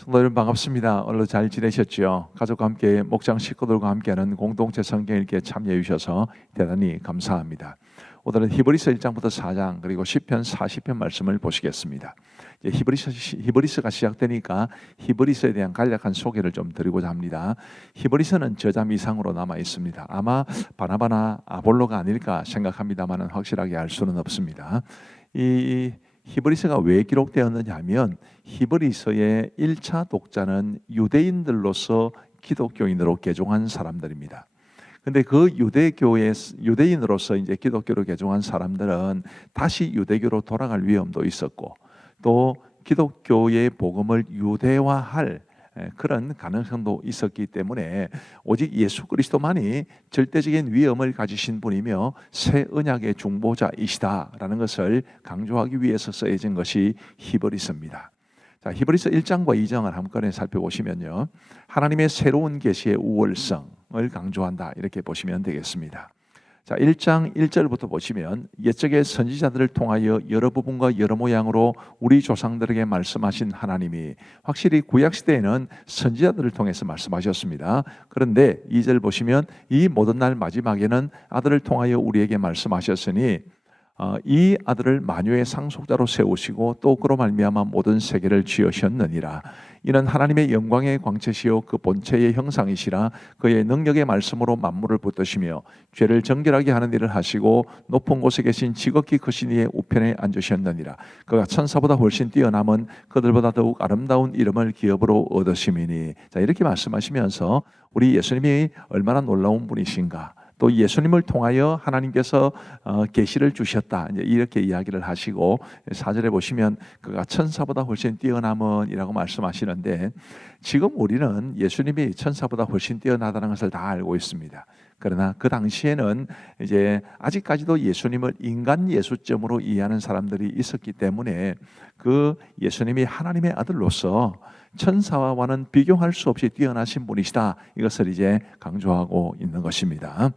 성도 여러분 반갑습니다. 오늘도 잘 지내셨죠? 가족과 함께 목장 식구들과 함께하는 공동체 성경 읽기에 참여해 주셔서 대단히 감사합니다. 오늘은 히브리서 1장부터 4장 그리고 시편 40편 말씀을 보시겠습니다. 히브리서가 시작되니까 히브리서에 대한 간략한 소개를 좀 드리고자 합니다. 히브리서는 저자 이상으로 남아 있습니다. 아마 바나바나 아볼로가 아닐까 생각합니다만 확실하게 알 수는 없습니다. 이 히브리서가 왜 기록되었느냐 하면 히브리서의 1차 독자는 유대인들로서 기독교인으로 개종한 사람들입니다. 근데 그 유대인으로서 이제 기독교로 개종한 사람들은 다시 유대교로 돌아갈 위험도 있었고 또 기독교의 복음을 유대화할 그런 가능성도 있었기 때문에 오직 예수 그리스도만이 절대적인 위엄을 가지신 분이며 새 언약의 중보자이시다라는 것을 강조하기 위해서 쓰여진 것이 히브리서입니다. 자, 히브리서 1장과 2장을 한꺼번에 살펴보시면요, 하나님의 새로운 계시의 우월성을 강조한다 이렇게 보시면 되겠습니다. 자, 1장 1절부터 보시면 옛적의 선지자들을 통하여 여러 부분과 여러 모양으로 우리 조상들에게 말씀하신 하나님이 확실히 구약시대에는 선지자들을 통해서 말씀하셨습니다. 그런데 2절 보시면 이 모든 날 마지막에는 아들을 통하여 우리에게 말씀하셨으니 이 아들을 만유의 상속자로 세우시고 또 그로 말미암아 모든 세계를 지으셨느니라. 이는 하나님의 영광의 광채시요 그 본체의 형상이시라. 그의 능력의 말씀으로 만물을 붙드시며 죄를 정결하게 하는 일을 하시고 높은 곳에 계신 지극히 크신 이의 우편에 앉으셨느니라. 그가 천사보다 훨씬 뛰어남은 그들보다 더욱 아름다운 이름을 기업으로 얻으심이니. 자, 이렇게 말씀하시면서 우리 예수님이 얼마나 놀라운 분이신가, 또 예수님을 통하여 하나님께서 계시를 주셨다 이렇게 이야기를 하시고 4절에 보시면 그가 천사보다 훨씬 뛰어남은 이라고 말씀하시는데, 지금 우리는 예수님이 천사보다 훨씬 뛰어나다는 것을 다 알고 있습니다. 그러나 그 당시에는 이제 아직까지도 예수님을 인간 예수점으로 이해하는 사람들이 있었기 때문에 그 예수님이 하나님의 아들로서 천사와는 비교할 수 없이 뛰어나신 분이시다, 이것을 이제 강조하고 있는 것입니다.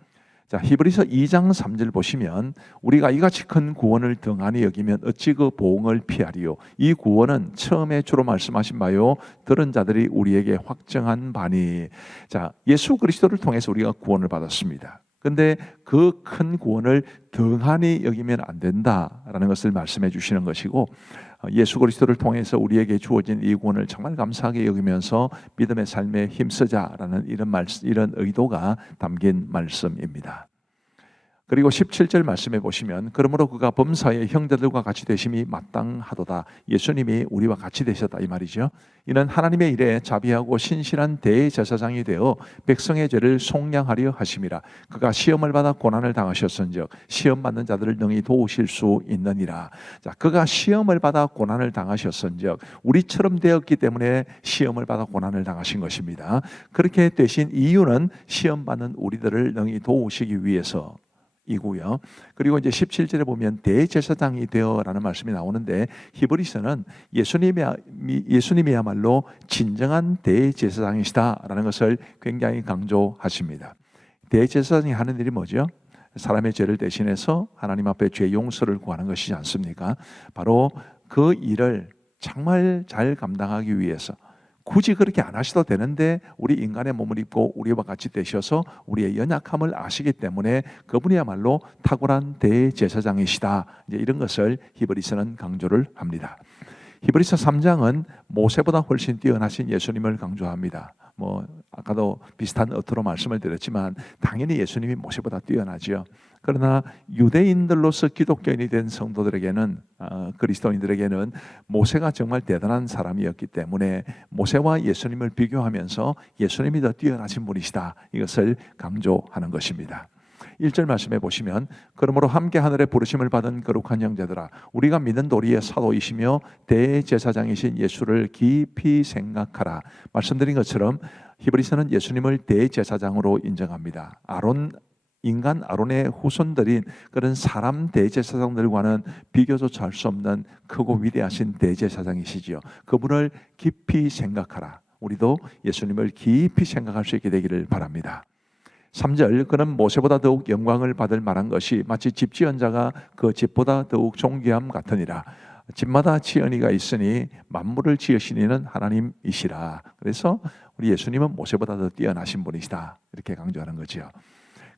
자, 히브리서 2장 3절 보시면 우리가 이같이 큰 구원을 등한히 여기면 어찌 그 보응을 피하리요. 이 구원은 처음에 주로 말씀하신 바요 들은 자들이 우리에게 확정한 바니. 자, 예수 그리스도를 통해서 우리가 구원을 받았습니다. 근데 그 큰 구원을 등한히 여기면 안 된다라는 것을 말씀해 주시는 것이고, 예수 그리스도를 통해서 우리에게 주어진 이 구원을 정말 감사하게 여기면서 믿음의 삶에 힘쓰자라는 이런 의도가 담긴 말씀입니다. 그리고 17절 말씀해 보시면 그러므로 그가 범사의 형제들과 같이 되심이 마땅하도다. 예수님이 우리와 같이 되셨다 이 말이죠. 이는 하나님의 일에 자비하고 신실한 대제사장이 되어 백성의 죄를 속량하려 하심이라. 그가 시험을 받아 고난을 당하셨은즉 시험 받는 자들을 능히 도우실 수 있느니라. 자, 그가 시험을 받아 고난을 당하셨은즉 우리처럼 되었기 때문에 시험을 받아 고난을 당하신 것입니다. 그렇게 되신 이유는 시험 받는 우리들을 능히 도우시기 위해서 이고요. 그리고 이제 17절에 보면 대제사장이 되어라는 말씀이 나오는데, 히브리서는 예수님이야말로 진정한 대제사장이시다라는 것을 굉장히 강조하십니다. 대제사장이 하는 일이 뭐죠? 사람의 죄를 대신해서 하나님 앞에 죄 용서를 구하는 것이지 않습니까? 바로 그 일을 정말 잘 감당하기 위해서 굳이 그렇게 안 하셔도 되는데 우리 인간의 몸을 입고 우리와 같이 되셔서 우리의 연약함을 아시기 때문에 그분이야말로 탁월한 대제사장이시다, 이제 이런 것을 히브리서는 강조를 합니다. 히브리서 3장은 모세보다 훨씬 뛰어나신 예수님을 강조합니다. 아까도 비슷한 어투로 말씀을 드렸지만 당연히 예수님이 모세보다 뛰어나죠. 그러나 유대인들로서 기독교인이 된 성도들에게는, 그리스도인들에게는 모세가 정말 대단한 사람이었기 때문에 모세와 예수님을 비교하면서 예수님이 더 뛰어나신 분이시다, 이것을 강조하는 것입니다. 1절 말씀해 보시면 그러므로 함께 하늘에 부르심을 받은 거룩한 형제들아, 우리가 믿는 도리의 사도이시며 대제사장이신 예수를 깊이 생각하라. 말씀드린 것처럼 히브리서는 예수님을 대제사장으로 인정합니다. 인간 아론의 후손들인 그런 사람 대제사장들과는 비교조차 할 수 없는 크고 위대하신 대제사장이시지요. 그분을 깊이 생각하라. 우리도 예수님을 깊이 생각할 수 있게 되기를 바랍니다. 3절, 그는 모세보다 더욱 영광을 받을 만한 것이 마치 집 지은 자가 그 집보다 더욱 존귀함 같으니라. 집마다 지은이가 있으니 만물을 지으신 이는 하나님이시라. 그래서 우리 예수님은 모세보다 더 뛰어나신 분이시다, 이렇게 강조하는 거죠.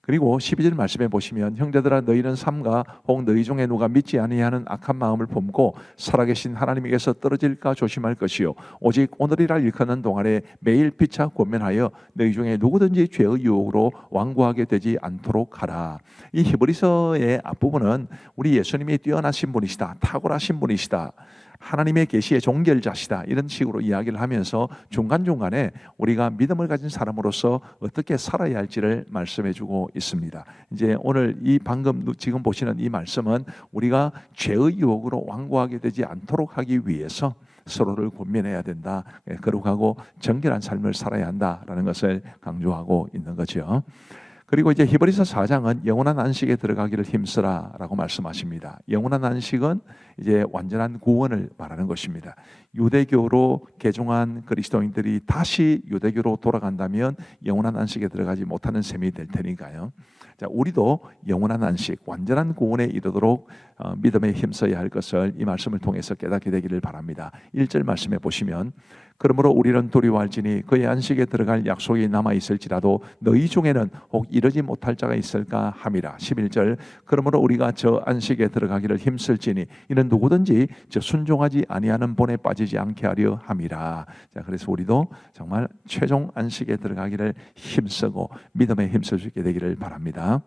그리고 12절 말씀에 보시면 형제들아 너희는 삼가 혹 너희 중에 누가 믿지 아니하는 악한 마음을 품고 살아계신 하나님에게서 떨어질까 조심할 것이요 오직 오늘이라 일컫는 동안에 매일 피차 권면하여 너희 중에 누구든지 죄의 유혹으로 완고하게 되지 않도록 하라. 이 히브리서의 앞부분은 우리 예수님이 뛰어나신 분이시다, 탁월하신 분이시다, 하나님의 계시의 종결자시다, 이런 식으로 이야기를 하면서 중간중간에 우리가 믿음을 가진 사람으로서 어떻게 살아야 할지를 말씀해 주고 있습니다. 이제 오늘 이 방금 지금 보시는 이 말씀은 우리가 죄의 유혹으로 완고하게 되지 않도록 하기 위해서 서로를 권면해야 된다, 거룩하고 정결한 삶을 살아야 한다라는 것을 강조하고 있는 거죠. 그리고 이제 히브리서 4장은 영원한 안식에 들어가기를 힘쓰라라고 말씀하십니다. 영원한 안식은 이제 완전한 구원을 말하는 것입니다. 유대교로 개종한 그리스도인들이 다시 유대교로 돌아간다면 영원한 안식에 들어가지 못하는 셈이 될 테니까요. 자, 우리도 영원한 안식, 완전한 구원에 이르도록 믿음에 힘써야 할 것을 이 말씀을 통해서 깨닫게 되기를 바랍니다. 1절 말씀에 보시면 그러므로 우리는 두려워할지니 그의 안식에 들어갈 약속이 남아있을지라도 너희 중에는 혹 이르지 못할 자가 있을까 함이라. 11절 그러므로 우리가 저 안식에 들어가기를 힘쓸지니 이는 누구든지 저 순종하지 아니하는 본에 빠지지 않게 하려 함이라. 자, 그래서 우리도 정말 최종 안식에 들어가기를 힘쓰고 믿음에 힘쓸 수 있게 되기를 바랍니다.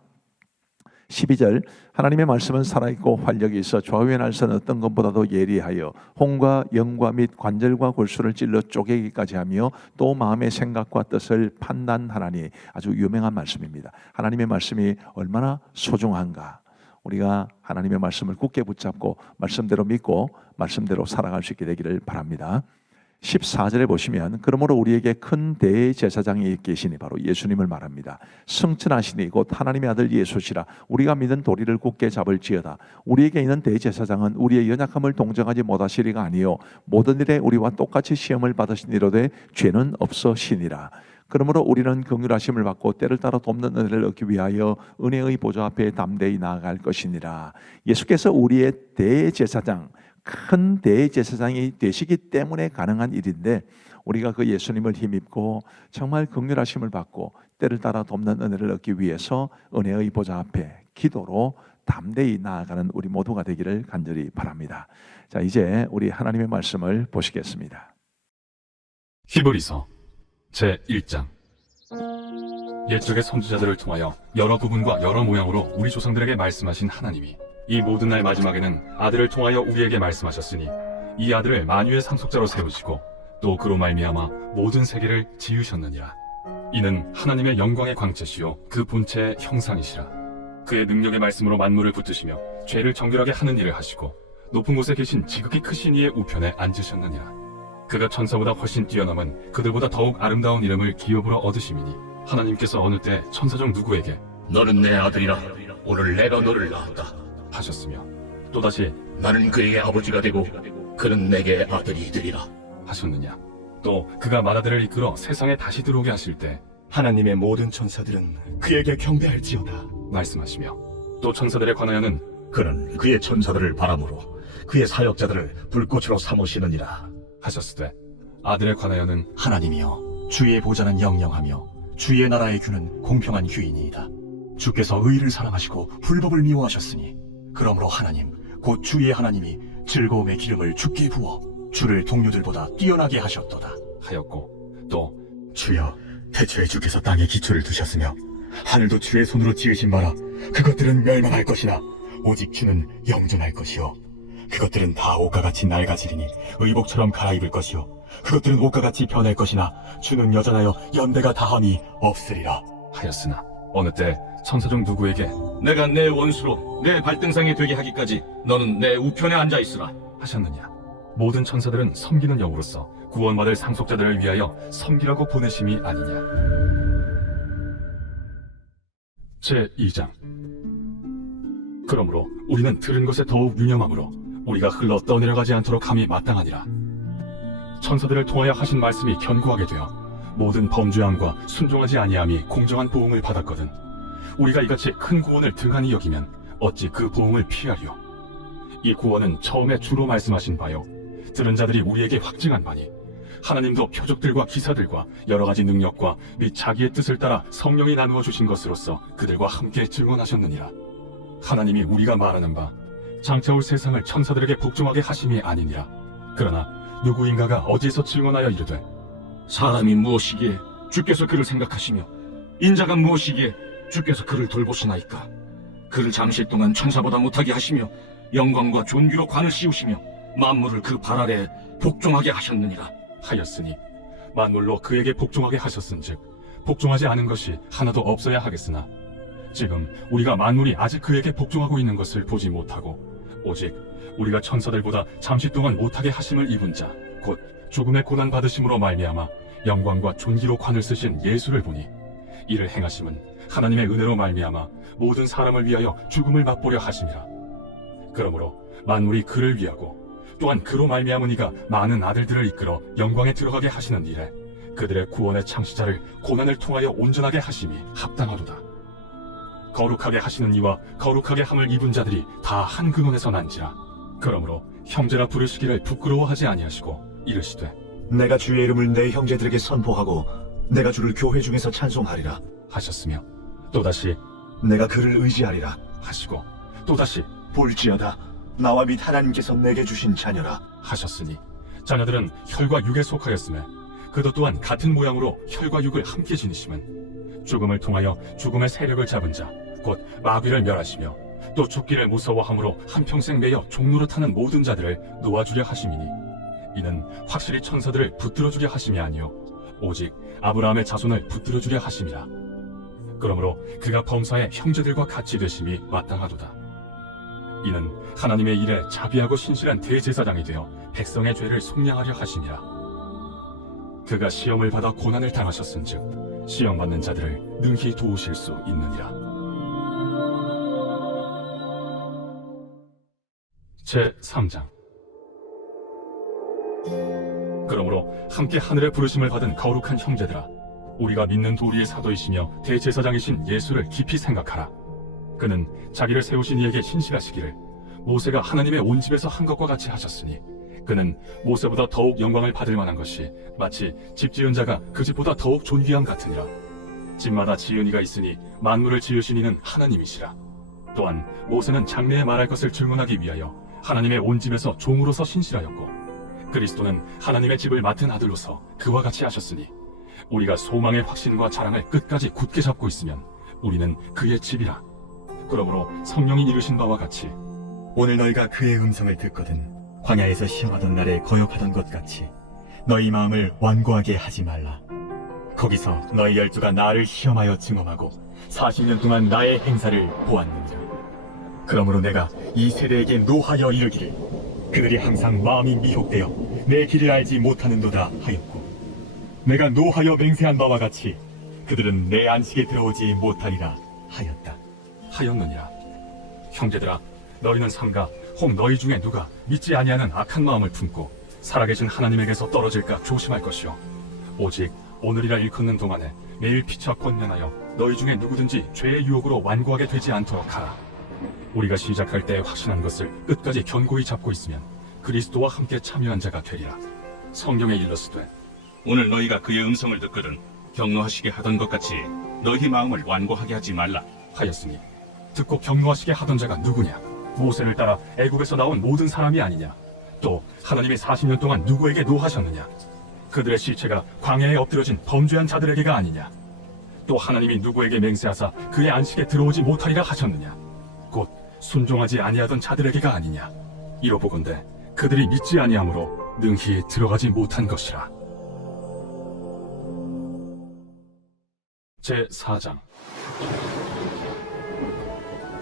12절 하나님의 말씀은 살아있고 활력이 있어 좌우의 날선 어떤 것보다도 예리하여 혼과 영과 및 관절과 골수를 찔러 쪼개기까지 하며 또 마음의 생각과 뜻을 판단하나니. 아주 유명한 말씀입니다. 하나님의 말씀이 얼마나 소중한가. 우리가 하나님의 말씀을 굳게 붙잡고 말씀대로 믿고 말씀대로 살아갈 수 있게 되기를 바랍니다. 14절에 보시면 그러므로 우리에게 큰 대제사장이 계시니 바로 예수님을 말합니다. 승천하시니 곧 하나님의 아들 예수시라. 우리가 믿은 도리를 굳게 잡을지어다. 우리에게 있는 대제사장은 우리의 연약함을 동정하지 못하시리가 아니요 모든 일에 우리와 똑같이 시험을 받으시니로되 죄는 없으시니라. 그러므로 우리는 긍휼하심을 받고 때를 따라 돕는 은혜를 얻기 위하여 은혜의 보좌 앞에 담대히 나아갈 것이니라. 예수께서 우리의 대제사장, 큰 대제사장이 되시기 때문에 가능한 일인데 우리가 그 예수님을 힘입고 정말 긍휼하심을 받고 때를 따라 돕는 은혜를 얻기 위해서 은혜의 보좌 앞에 기도로 담대히 나아가는 우리 모두가 되기를 간절히 바랍니다. 자, 이제 우리 하나님의 말씀을 보시겠습니다. 히브리서 제1장. 옛적의 선지자들을 통하여 여러 부분과 여러 모양으로 우리 조상들에게 말씀하신 하나님이 이 모든 날 마지막에는 아들을 통하여 우리에게 말씀하셨으니 이 아들을 만유의 상속자로 세우시고 또 그로 말미암아 모든 세계를 지으셨느니라. 이는 하나님의 영광의 광채시요 그 본체의 형상이시라. 그의 능력의 말씀으로 만물을 붙드시며 죄를 정결하게 하는 일을 하시고 높은 곳에 계신 지극히 크신 이의 우편에 앉으셨느니라. 그가 천사보다 훨씬 뛰어넘은 그들보다 더욱 아름다운 이름을 기업으로 얻으심이니 하나님께서 어느 때 천사 중 누구에게 너는 내 아들이라 오늘 내가 너를 낳았다 하셨으며 또다시 나는 그에게 아버지가 되고 그는 내게 아들이 되리라 하셨느냐. 또 그가 맏아들을 이끌어 세상에 다시 들어오게 하실 때 하나님의 모든 천사들은 그에게 경배할지어다 말씀하시며 또 천사들에 관하여는 그는 그의 천사들을 바람으로 그의 사역자들을 불꽃으로 삼으시느니라 하셨으되 아들에 관하여는 하나님이여 주의 보좌는 영영하며 주의 나라의 규는 공평한 규이니이다. 주께서 의를 사랑하시고 불법을 미워하셨으니 그러므로 하나님 곧 주의 하나님이 즐거움의 기름을 주께 부어 주를 동료들보다 뛰어나게 하셨도다 하였고 또 주여 태초에 주께서 땅에 기초를 두셨으며 하늘도 주의 손으로 지으신 바라 그것들은 멸망할 것이나 오직 주는 영존할 것이요 그것들은 다 옷과 같이 낡아지리니 의복처럼 갈아입을 것이요 그것들은 옷과 같이 변할 것이나 주는 여전하여 연대가 다함이 없으리라 하였으나 어느 때 천사 중 누구에게 내가 내 원수로 내 발등상이 되게 하기까지 너는 내 우편에 앉아있으라 하셨느냐. 모든 천사들은 섬기는 영으로서 구원받을 상속자들을 위하여 섬기라고 보내심이 아니냐. 제2장. 그러므로 우리는 들은 것에 더욱 유념함으로 우리가 흘러 떠내려가지 않도록 함이 마땅하니라. 천사들을 통하여 하신 말씀이 견고하게 되어 모든 범죄함과 순종하지 아니함이 공정한 보응을 받았거든 우리가 이같이 큰 구원을 등한히 여기면 어찌 그 보응을 피하리요. 이 구원은 처음에 주로 말씀하신 바요 들은 자들이 우리에게 확증한 바니 하나님도 표적들과 기사들과 여러 가지 능력과 및 자기의 뜻을 따라 성령이 나누어 주신 것으로서 그들과 함께 증언하셨느니라. 하나님이 우리가 말하는 바 장차 올 세상을 천사들에게 복종하게 하심이 아니니라. 그러나 누구인가가 어디에서 증언하여 이르되 사람이 무엇이기에 주께서 그를 생각하시며 인자가 무엇이기에 주께서 그를 돌보시나이까. 그를 잠시 동안 천사보다 못하게 하시며 영광과 존귀로 관을 씌우시며 만물을 그 발 아래 복종하게 하셨느니라 하였으니 만물로 그에게 복종하게 하셨은즉 복종하지 않은 것이 하나도 없어야 하겠으나 지금 우리가 만물이 아직 그에게 복종하고 있는 것을 보지 못하고 오직 우리가 천사들보다 잠시 동안 못하게 하심을 입은 자 곧 죽음의 고난 받으심으로 말미암아 영광과 존귀로 관을 쓰신 예수를 보니 이를 행하심은 하나님의 은혜로 말미암아 모든 사람을 위하여 죽음을 맛보려 하심이라. 그러므로 만물이 그를 위하고 또한 그로 말미암으니가 많은 아들들을 이끌어 영광에 들어가게 하시는 일에 그들의 구원의 창시자를 고난을 통하여 온전하게 하심이 합당하도다. 거룩하게 하시는 이와 거룩하게 함을 입은 자들이 다 한 근원에서 난지라. 그러므로 형제라 부르시기를 부끄러워하지 아니하시고 이르시되 내가 주의 이름을 내 형제들에게 선포하고 내가 주를 교회 중에서 찬송하리라. 하셨으며 또다시 내가 그를 의지하리라. 하시고 또다시 볼지어다 나와 및 하나님께서 내게 주신 자녀라. 하셨으니 자녀들은 혈과 육에 속하였음에 그도 또한 같은 모양으로 혈과 육을 함께 지니심은 죽음을 통하여 죽음의 세력을 잡은 자 곧 마귀를 멸하시며 또 죽기를 무서워함으로 한평생 매여 종노릇하는 모든 자들을 놓아주려 하심이니 이는 확실히 천사들을 붙들어주려 하심이 아니요 오직 아브라함의 자손을 붙들어주려 하심이라. 그러므로 그가 범사의 형제들과 같이 되심이 마땅하도다. 이는 하나님의 일에 자비하고 신실한 대제사장이 되어 백성의 죄를 속량하려 하심이라. 그가 시험을 받아 고난을 당하셨은즉 시험받는 자들을 능히 도우실 수 있느니라. 제3장. 그러므로 함께 하늘의 부르심을 받은 거룩한 형제들아, 우리가 믿는 도리의 사도이시며 대제사장이신 예수를 깊이 생각하라. 그는 자기를 세우신 이에게 신실하시기를 모세가 하나님의 온 집에서 한 것과 같이 하셨으니 그는 모세보다 더욱 영광을 받을 만한 것이 마치 집 지은 자가 그 집보다 더욱 존귀함 같으니라. 집마다 지은 이가 있으니 만물을 지으신 이는 하나님이시라. 또한 모세는 장래에 말할 것을 증언하기 위하여 하나님의 온 집에서 종으로서 신실하였고 그리스도는 하나님의 집을 맡은 아들로서 그와 같이 하셨으니 우리가 소망의 확신과 자랑을 끝까지 굳게 잡고 있으면 우리는 그의 집이라. 그러므로 성령이 이루신 바와 같이 오늘 너희가 그의 음성을 듣거든 광야에서 시험하던 날에 거역하던 것 같이 너희 마음을 완고하게 하지 말라. 거기서 너희 12가 나를 시험하여 증언하고 40년 동안 나의 행사를 보았느니라. 그러므로 내가 이 세대에게 노하여 이르기를 그들이 항상 마음이 미혹되어 내 길을 알지 못하는도다 하였고 내가 노하여 맹세한 바와 같이 그들은 내 안식에 들어오지 못하리라 하였다. 하였느니라. 형제들아, 너희는 삼가 혹 너희 중에 누가 믿지 아니하는 악한 마음을 품고 살아계신 하나님에게서 떨어질까 조심할 것이요 오직 오늘이라 일컫는 동안에 매일 피차 권면하여 너희 중에 누구든지 죄의 유혹으로 완고하게 되지 않도록 하라. 우리가 시작할 때 확신한 것을 끝까지 견고히 잡고 있으면 그리스도와 함께 참여한 자가 되리라. 성경에 일렀으되 오늘 너희가 그의 음성을 듣거든 경노하시게 하던 것 같이 너희 마음을 완고하게 하지 말라 하였으니 듣고 경노하시게 하던 자가 누구냐? 모세를 따라 애굽에서 나온 모든 사람이 아니냐? 또 하나님이 40년 동안 누구에게 노하셨느냐? 그들의 시체가 광야에 엎드려진 범죄한 자들에게가 아니냐? 또 하나님이 누구에게 맹세하사 그의 안식에 들어오지 못하리라 하셨느냐? 곧 순종하지 아니하던 자들에게가 아니냐? 이로 보건대 그들이 믿지 아니하므로 능히 들어가지 못한 것이라. 제4장.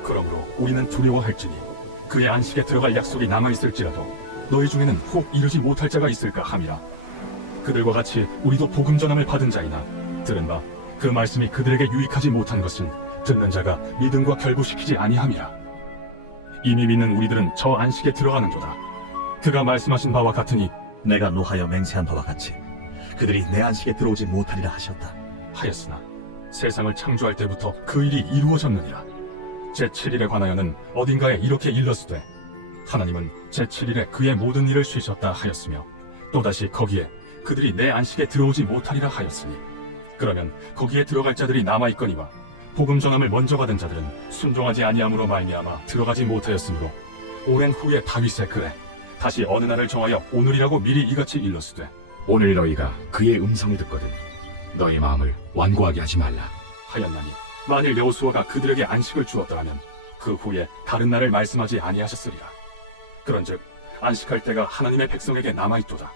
그러므로 우리는 두려워할지니 그의 안식에 들어갈 약속이 남아있을지라도 너희 중에는 혹 이르지 못할 자가 있을까 함이라. 그들과 같이 우리도 복음 전함을 받은 자이나 들은 바 그 말씀이 그들에게 유익하지 못한 것은 듣는 자가 믿음과 결부시키지 아니함이라. 이미 믿는 우리들은 저 안식에 들어가는도다. 그가 말씀하신 바와 같으니 내가 노하여 맹세한 바와 같이 그들이 내 안식에 들어오지 못하리라 하셨다. 하였으나 세상을 창조할 때부터 그 일이 이루어졌느니라. 제7일에 관하여는 어딘가에 이렇게 일렀으되 하나님은 제7일에 그의 모든 일을 쉬셨다 하였으며 또다시 거기에 그들이 내 안식에 들어오지 못하리라 하였으니 그러면 거기에 들어갈 자들이 남아있거니와 복음 전함을 먼저 받은 자들은 순종하지 아니함으로 말미암아 들어가지 못하였으므로 오랜 후에 다윗의 글에 다시 어느 날을 정하여 오늘이라고 미리 이같이 일렀으되 오늘 너희가 그의 음성을 듣거든 너희 마음을 완고하게 하지 말라. 하였나니 만일 여호수아가 그들에게 안식을 주었더라면 그 후에 다른 날을 말씀하지 아니하셨으리라. 그런즉 안식할 때가 하나님의 백성에게 남아있도다.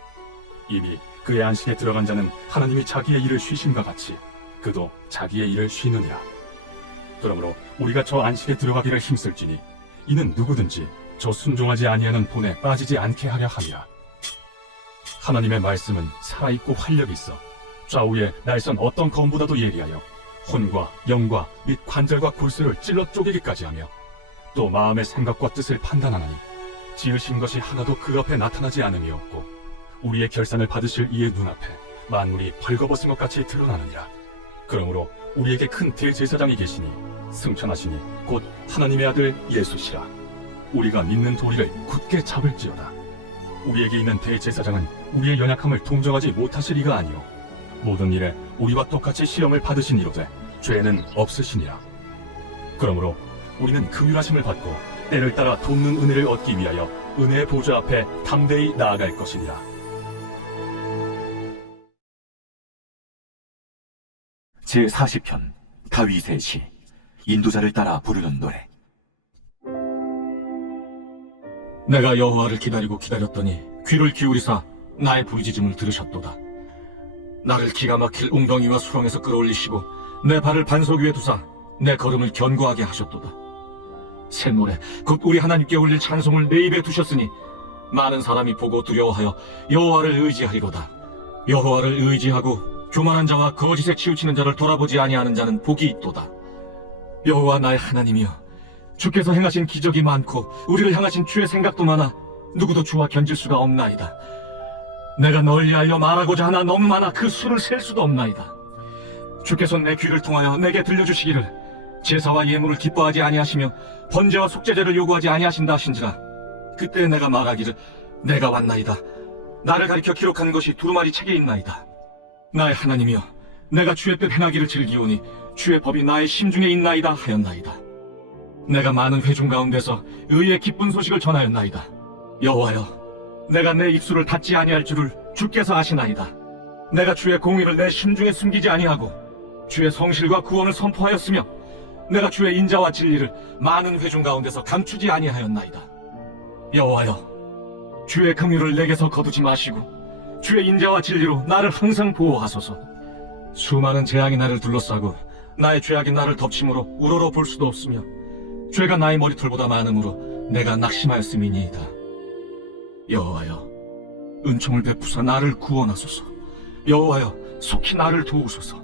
이미 그의 안식에 들어간 자는 하나님이 자기의 일을 쉬심과 같이 그도 자기의 일을 쉬느니라. 그러므로 우리가 저 안식에 들어가기를 힘쓸지니 이는 누구든지 저 순종하지 아니하는 본에 빠지지 않게 하려 함이라. 하나님의 말씀은 살아있고 활력이 있어 좌우에 날선 어떤 검보다도 예리하여 혼과 영과 및 관절과 골수를 찔러 쪼개기까지 하며 또 마음의 생각과 뜻을 판단하나니 지으신 것이 하나도 그 앞에 나타나지 않음이 없고 우리의 결산을 받으실 이의 눈앞에 만물이 벌거벗은 것 같이 드러나느니라. 그러므로 우리에게 큰 대제사장이 계시니 승천하시니 곧 하나님의 아들 예수시라. 우리가 믿는 도리를 굳게 잡을지어다. 우리에게 있는 대제사장은 우리의 연약함을 동정하지 못하실 이가 아니요 모든 일에 우리와 똑같이 시험을 받으신 이로되 죄는 없으시니라. 그러므로 우리는 긍휼하심을 받고 때를 따라 돕는 은혜를 얻기 위하여 은혜의 보좌 앞에 담대히 나아갈 것이니라. 제40편 다윗의 시 인도자를 따라 부르는 노래. 내가 여호와를 기다리고 기다렸더니 귀를 기울이사 나의 부르짖음을 들으셨도다. 나를 기가 막힐 웅덩이와 수렁에서 끌어올리시고 내 발을 반석 위에 두사 내 걸음을 견고하게 하셨도다. 새 노래 곧 우리 하나님께 올릴 찬송을 내 입에 두셨으니 많은 사람이 보고 두려워하여 여호와를 의지하리로다. 여호와를 의지하고 교만한 자와 거짓에 치우치는 자를 돌아보지 아니하는 자는 복이 있도다. 여호와 나의 하나님이여, 주께서 행하신 기적이 많고 우리를 향하신 주의 생각도 많아 누구도 주와 견질 수가 없나이다. 내가 널리 알려 말하고자 하나 너무 많아 그 수를 셀 수도 없나이다. 주께서 내 귀를 통하여 내게 들려주시기를 제사와 예물을 기뻐하지 아니하시며 번제와 속죄제를 요구하지 아니하신다 하신지라. 그때 내가 말하기를 내가 왔나이다. 나를 가리켜 기록한 것이 두루마리 책에 있나이다. 나의 하나님이여, 내가 주의 뜻 행하기를 즐기오니 주의 법이 나의 심중에 있나이다 하였나이다. 내가 많은 회중 가운데서 의의 기쁜 소식을 전하였나이다. 여호와여, 내가 내 입술을 닫지 아니할 줄을 주께서 아시나이다. 내가 주의 공의를 내 심중에 숨기지 아니하고 주의 성실과 구원을 선포하였으며 내가 주의 인자와 진리를 많은 회중 가운데서 감추지 아니하였나이다. 여호와여, 주의 긍휼을 내게서 거두지 마시고 주의 인자와 진리로 나를 항상 보호하소서. 수많은 재앙이 나를 둘러싸고 나의 죄악이 나를 덮침으로 우러러 볼 수도 없으며 죄가 나의 머리털보다 많음으로 내가 낙심하였음이니이다. 여호와여, 은총을 베푸사 나를 구원하소서. 여호와여, 속히 나를 도우소서.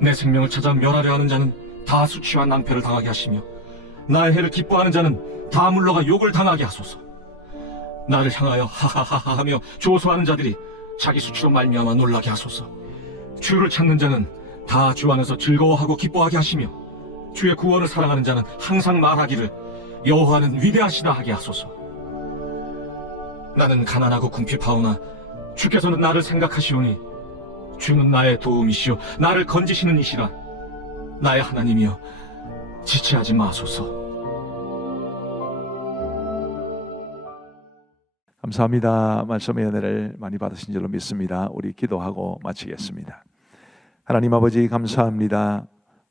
내 생명을 찾아 멸하려 하는 자는 다 수치와 낭패를 당하게 하시며 나의 해를 기뻐하는 자는 다 물러가 욕을 당하게 하소서. 나를 향하여 하하하하 하며 조소하는 자들이 자기 수치로 말미암아 놀라게 하소서. 주를 찾는 자는 다 주 안에서 즐거워하고 기뻐하게 하시며 주의 구원을 사랑하는 자는 항상 말하기를 여호와는 위대하시다 하게 하소서. 나는 가난하고 궁핍하오나 주께서는 나를 생각하시오니 주는 나의 도움이시오 나를 건지시는 이시라. 나의 하나님이여, 지체하지 마소서. 감사합니다. 말씀의 은혜를 많이 받으신 줄로 믿습니다. 우리 기도하고 마치겠습니다. 하나님 아버지 감사합니다.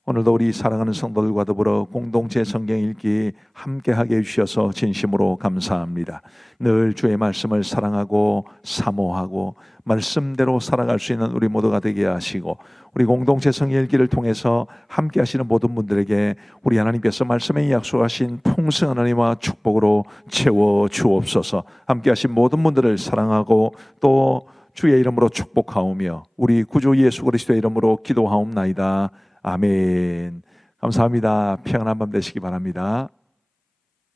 오늘도 우리 사랑하는 성도들과 더불어 공동체 성경 읽기 함께하게 해주셔서 진심으로 감사합니다. 늘 주의 말씀을 사랑하고 사모하고 말씀대로 살아갈 수 있는 우리 모두가 되게 하시고 우리 공동체 성경 읽기를 통해서 함께 하시는 모든 분들에게 우리 하나님께서 말씀에 약속하신 풍성한 은혜와 축복으로 채워 주옵소서. 함께 하신 모든 분들을 사랑하고 또 주의 이름으로 축복하오며 우리 구주 예수 그리스도의 이름으로 기도하옵나이다. 아멘. 감사합니다. 평안한 밤 되시기 바랍니다.